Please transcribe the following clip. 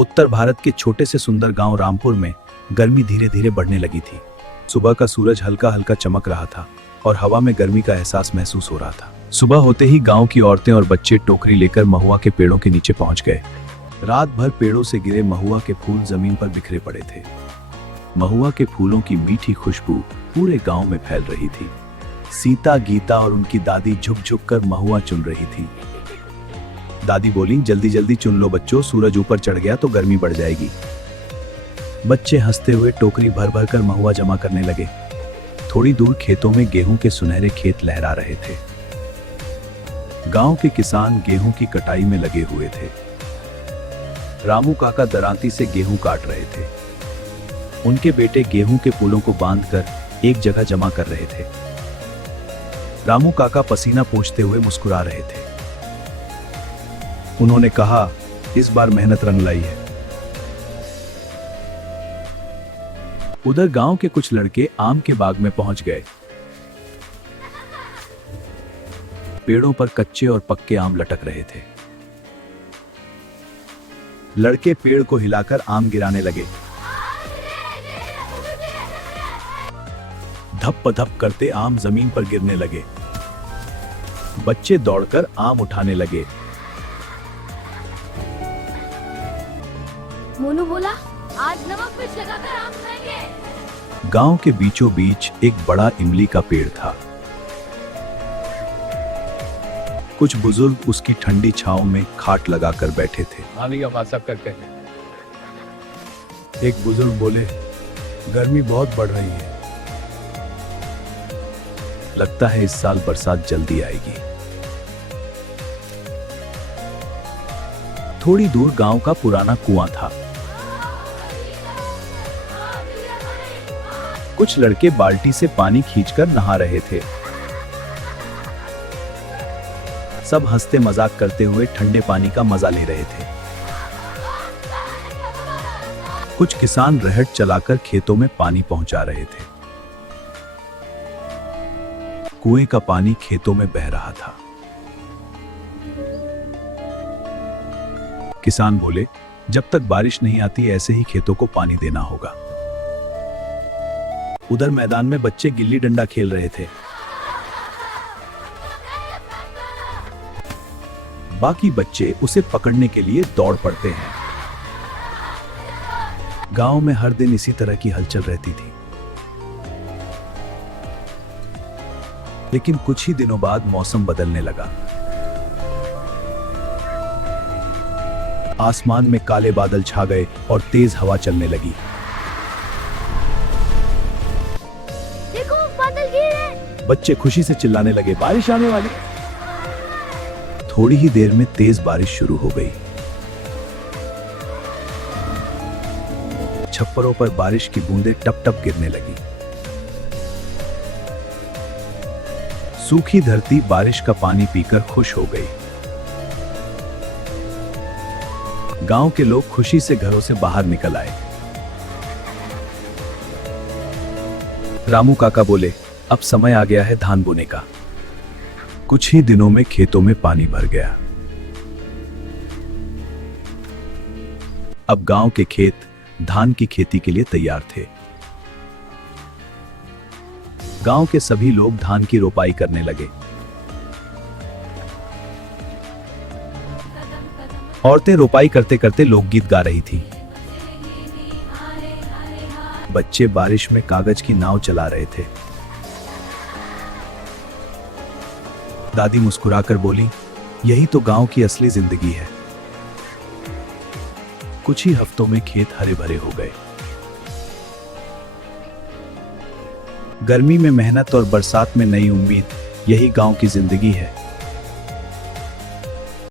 उत्तर भारत के छोटे से सुंदर गांव रामपुर में गर्मी धीरे धीरे बढ़ने लगी थी। सुबह का सूरज हल्का हल्का चमक रहा था और हवा में गर्मी का एहसास महसूस हो रहा था। सुबह होते ही गांव की औरतें और बच्चे टोकरी लेकर महुआ के पेड़ों के नीचे पहुंच गए। रात भर पेड़ों से गिरे महुआ के फूल जमीन पर बिखरे पड़े थे। महुआ के फूलों की मीठी खुशबू पूरे गांव में फैल रही थी। सीता, गीता और उनकी दादी झुक झुक कर महुआ चुन रही थी। दादी बोली, जल्दी जल्दी चुन लो बच्चों, सूरज ऊपर चढ़ गया तो गर्मी बढ़ जाएगी। बच्चे हंसते हुए टोकरी भर भर कर महुआ जमा करने लगे। थोड़ी दूर खेतों में गेहूं के सुनहरे खेत लहरा रहे थे। गांव के किसान गेहूं की कटाई में लगे हुए थे। रामू काका दरांती से गेहूं काट रहे थे। उनके बेटे गेहूं के फूलों को बांधकर एक जगह जमा कर रहे थे। रामू काका पसीना पोंछते हुए मुस्कुरा रहे थे। उन्होंने कहा, इस बार मेहनत रंग लाई है। उधर गांव के कुछ लड़के आम के बाग में पहुंच गए। पेड़ों पर कच्चे और पक्के आम लटक रहे थे। लड़के पेड़ को हिलाकर आम गिराने लगे। धप धप करते आम जमीन पर गिरने लगे। बच्चे दौड़कर आम उठाने लगे। मोनू बोला, आज नमक मिर्च लगाकर आम खाएंगे। गांव के बीचों बीच एक बड़ा इमली का पेड़ था। कुछ बुजुर्ग उसकी ठंडी छांव में खाट लगाकर बैठे थे। एक बुजुर्ग बोले, गर्मी बहुत बढ़ रही है। लगता है इस साल बरसात जल्दी आएगी। थोड़ी दूर गांव का पुराना कुआं था। कुछ लड़के बाल्टी से पानी खींचकर नहा रहे थे। सब हंसते मजाक करते हुए ठंडे पानी का मजा ले रहे थे। कुछ किसान रहट चलाकर खेतों में पानी पहुंचा रहे थे। कुएं का पानी खेतों में बह रहा था। किसान बोले, जब तक बारिश नहीं आती ऐसे ही खेतों को पानी देना होगा। उधर मैदान में बच्चे गिल्ली डंडा खेल रहे थे। बाकी बच्चे उसे पकड़ने के लिए दौड़ पड़ते हैं। गांव में हर दिन इसी तरह की हलचल रहती थी। लेकिन कुछ ही दिनों बाद मौसम बदलने लगा। आसमान में काले बादल छा गए और तेज हवा चलने लगी। देखो, बादल गिर रहे। बच्चे खुशी से चिल्लाने लगे, बारिश आने वाली। थोड़ी ही देर में तेज बारिश शुरू हो गई। छप्परों पर बारिश की बूंदें टप टप गिरने लगी। सूखी धरती बारिश का पानी पीकर खुश हो गई। गांव के लोग खुशी से घरों से बाहर निकल आए। रामू काका बोले, अब समय आ गया है धान बोने का। कुछ ही दिनों में खेतों में पानी भर गया। अब गांव के खेत धान की खेती के लिए तैयार थे। गांव के सभी लोग धान की रोपाई करने लगे। औरतें रोपाई करते करते लोकगीत गा रही थीं। बच्चे बारिश में कागज की नाव चला रहे थे। दादी मुस्कुराकर बोली, यही तो गांव की असली जिंदगी है। कुछ ही हफ्तों में खेत हरे भरे हो गए। गर्मी में मेहनत और बरसात में नई उम्मीद, यही गांव की जिंदगी है।